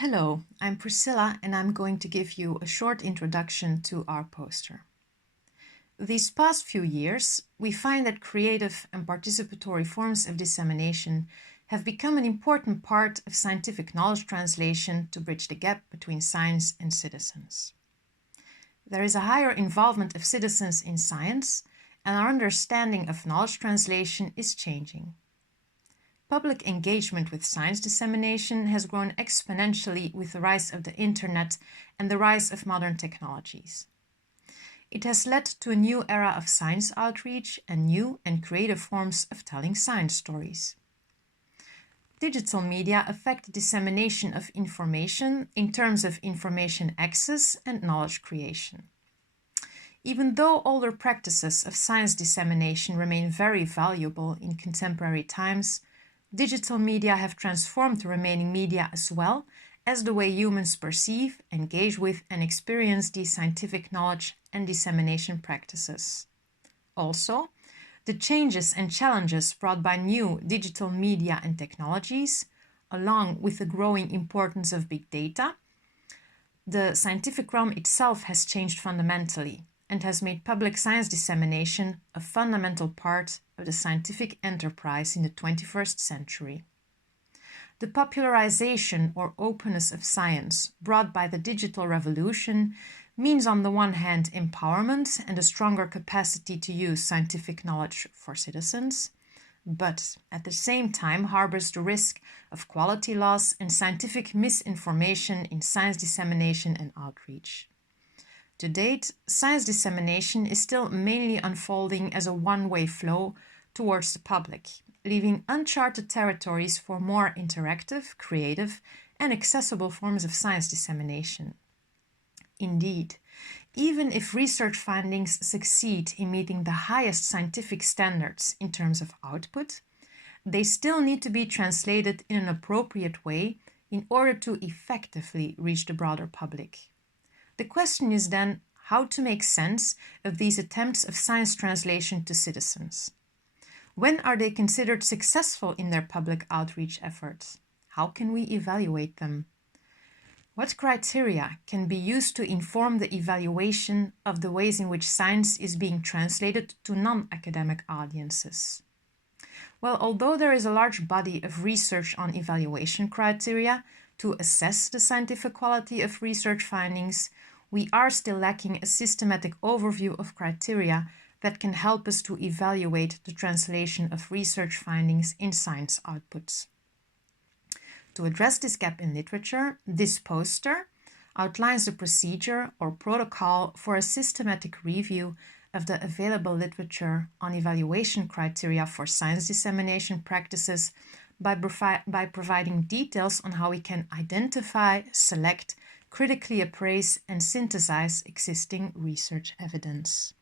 Hello, I'm Priscilla and I'm going to give you a short introduction to our poster. These past few years, we find that creative and participatory forms of dissemination have become an important part of scientific knowledge translation to bridge the gap between science and citizens. There is a higher involvement of citizens in science, and our understanding of knowledge translation is changing. Public engagement with science dissemination has grown exponentially with the rise of the internet and the rise of modern technologies. It has led to a new era of science outreach and new and creative forms of telling science stories. Digital media affect the dissemination of information in terms of information access and knowledge creation. Even though older practices of science dissemination remain very valuable in contemporary times, digital media have transformed the remaining media as well as the way humans perceive, engage with, and experience these scientific knowledge and dissemination practices. Also, the changes and challenges brought by new digital media and technologies, along with the growing importance of big data, the scientific realm itself has changed fundamentally and has made public science dissemination a fundamental part of the scientific enterprise in the 21st century. The popularization or openness of science brought by the digital revolution means on the one hand empowerment and a stronger capacity to use scientific knowledge for citizens, but at the same time harbors the risk of quality loss and scientific misinformation in science dissemination and outreach. To date, science dissemination is still mainly unfolding as a one-way flow towards the public, leaving uncharted territories for more interactive, creative, and accessible forms of science dissemination. Indeed, even if research findings succeed in meeting the highest scientific standards in terms of output, they still need to be translated in an appropriate way in order to effectively reach the broader public. The question is then how to make sense of these attempts of science translation to citizens. When are they considered successful in their public outreach efforts? How can we evaluate them? What criteria can be used to inform the evaluation of the ways in which science is being translated to non-academic audiences? Well, although there is a large body of research on evaluation criteria to assess the scientific quality of research findings, we are still lacking a systematic overview of criteria that can help us to evaluate the translation of research findings in science outputs. To address this gap in literature, this poster outlines the procedure or protocol for a systematic review of the available literature on evaluation criteria for science dissemination practices by providing details on how we can identify, select, critically appraise, and synthesize existing research evidence.